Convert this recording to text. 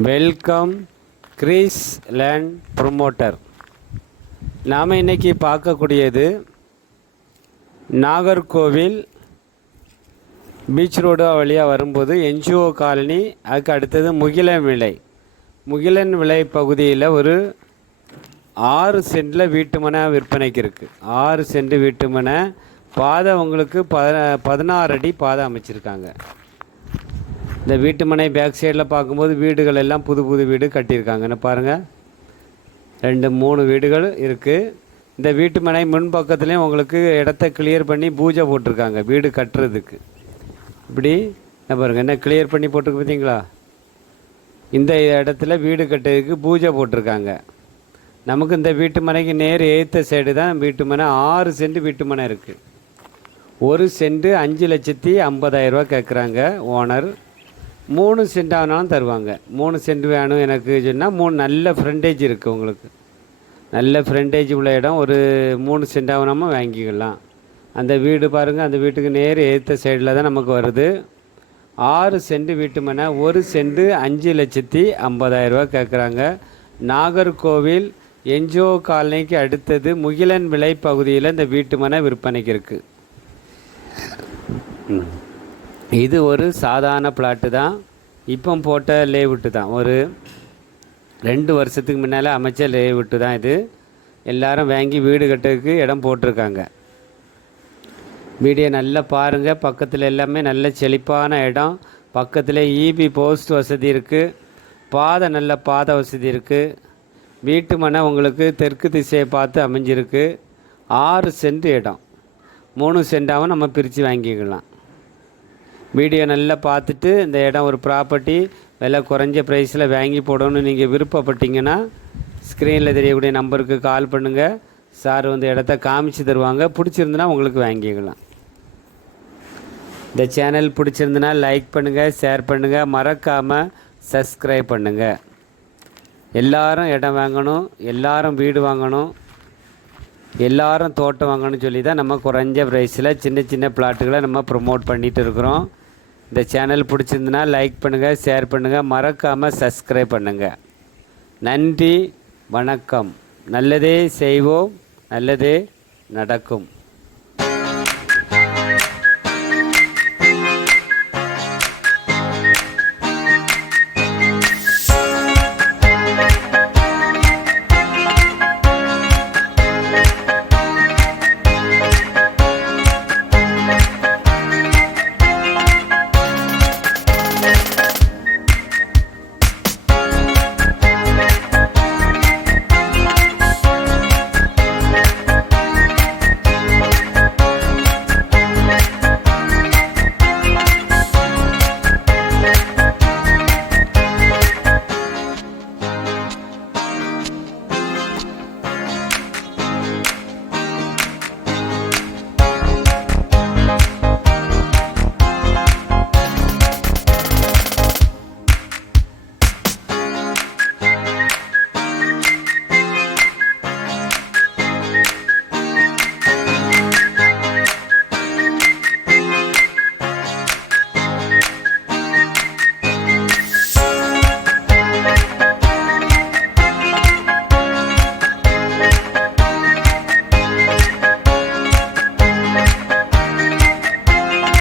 Welcome Greece land promoter. நாம் இன்றைக்கி பார்க்கக்கூடியது நாகர்கோவில் பீச் ரோடு வழியாக வரும்போது என்ஜிஓ காலனி, அதுக்கு அடுத்தது முகிலன் விளை பகுதியில் ஒரு 6 சென்டில் வீட்டு மனை விற்பனைக்கு இருக்குது. 6 சென்ட் வீட்டு மனை, பாதை உங்களுக்கு 16 அடி பாதை அமைச்சிருக்காங்க. இந்த வீட்டு மனை பேக் சைடில் பார்க்கும்போது வீடுகள் எல்லாம் புது வீடு கட்டியிருக்காங்கன்னு பாருங்கள். 2-3 வீடுகள் இருக்குது. இந்த வீட்டு மனை முன்பக்கத்துலேயும் உங்களுக்கு இடத்த கிளியர் பண்ணி பூஜை போட்டிருக்காங்க வீடு கட்டுறதுக்கு. இப்படி பாருங்கள், என்ன கிளியர் பண்ணி போட்டிருக்கு பார்த்தீங்களா? இந்த இடத்துல வீடு கட்டுறதுக்கு பூஜை போட்டிருக்காங்க. நமக்கு இந்த வீட்டு மனைக்கு நேர் எய்த்த சைடு தான் வீட்டு மனை. 6 சென்ட் வீட்டு மனை இருக்குது. 1 சென்ட் 5,50,000 கேட்குறாங்க ஓனர். 3 சென்ட் ஆனாலும் தருவாங்க. 3 சென்ட் வேணும் எனக்கு சொன்னால் 3 நல்ல ஃப்ரண்டேஜ் இருக்குது. உங்களுக்கு நல்ல ஃப்ரண்டேஜ் உள்ள இடம் ஒரு 3 சென்ட் ஆகணுமா வாங்கிக்கலாம். அந்த வீடு பாருங்கள், அந்த வீட்டுக்கு நேர் எதிர்த்த சைடில் தான் நமக்கு வருது. 6 சென்ட் வீட்டு மனை, 1 சென்ட் 5,50,000 கேட்குறாங்க. நாகர்கோவில் என்ஜிஓ காலனிக்கு அடுத்தது முகிலன் விளை பகுதியில் இந்த வீட்டு மனை விற்பனைக்கு இருக்குது. இது ஒரு சாதாரண பிளாட்டு தான். இப்போ போட்ட லேஅவுட்டு தான். ஒரு 2 வருஷத்துக்கு முன்னால் அமைச்ச லேஅவுட்டு தான் இது. எல்லாரும் வாங்கி வீடு கட்டுறதுக்கு இடம் போட்டிருக்காங்க. வீடியோ நல்லா பாருங்கள். பக்கத்தில் எல்லாமே நல்ல செழிப்பான இடம். பக்கத்தில் இபி போஸ்ட் வசதி இருக்குது. நல்ல பாதை வசதி இருக்குது. வீட்டு மனை உங்களுக்கு தெற்கு திசையை பார்த்து அமைஞ்சிருக்கு. 6 சென்ட் இடம். 3 சென்டாகவும் நம்ம பிரித்து வாங்கிக்கலாம். வீடியோ நல்லா பார்த்துட்டு இந்த இடம் ஒரு ப்ராப்பர்ட்டி விலை குறைஞ்ச ப்ரைஸில் வாங்கி போடணும்னு நீங்கள் விருப்பப்பட்டீங்கன்னா ஸ்க்ரீனில் தெரியக்கூடிய நம்பருக்கு கால் பண்ணுங்கள். சார் வந்து இடத்த காமிச்சு தருவாங்க. பிடிச்சிருந்துன்னா உங்களுக்கு வாங்கிக்கலாம். இந்த சேனல் பிடிச்சிருந்துன்னா லைக் பண்ணுங்கள், ஷேர் பண்ணுங்கள், மறக்காமல் சப்ஸ்கிரைப் பண்ணுங்கள். எல்லாரும் இடம் வாங்கணும், எல்லாரும் வீடு வாங்கணும், எல்லாரும் தோட்டம் வாங்கணும்னு சொல்லி தான் நம்ம குறைஞ்ச ப்ரைஸில் சின்ன பிளாட்டுகளை நம்ம ப்ரொமோட் பண்ணிகிட்டு இருக்கிறோம். இந்த சேனல் பிடிச்சிருந்துன்னா லைக் பண்ணுங்கள், ஷேர் பண்ணுங்கள், மறக்காமல் சப்ஸ்கிரைப் பண்ணுங்கள். நன்றி, வணக்கம். நல்லதே செய்வோம், நல்லதே நடக்கும்.